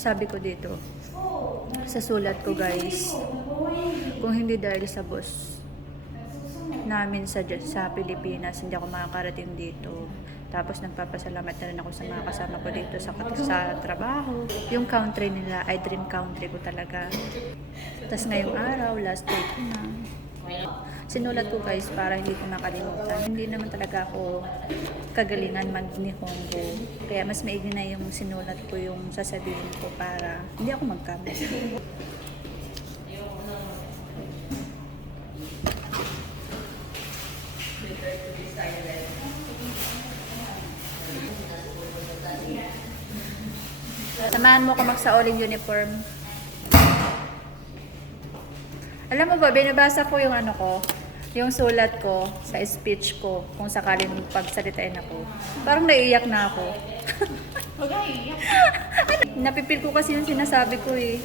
sabi ko dito, sa sulat ko guys, kung hindi dahil sa boss namin sa Pilipinas, hindi ako makakarating dito. Tapos nagpapasalamat na rin ako sa mga kasama ko dito sa trabaho. Yung country nila ay dream country ko talaga. Tapos ngayong araw, last day ko na. Sinulat ko guys para hindi ko makalimutan. Hindi naman talaga ako kagalingan mag-Nihongo. Kaya mas maigi na yung sinulat ko yung sasabihin ko para hindi ako magkamali. Samahan mo ko magsa-all-in uniform. Alam mo ba, binabasa ko yung ano ko, yung sulat ko sa speech ko kung sakaling pagsalitain ako. Parang naiiyak na ako. Huwag kang iiyak. Napipil ko kasi yung sinasabi ko eh.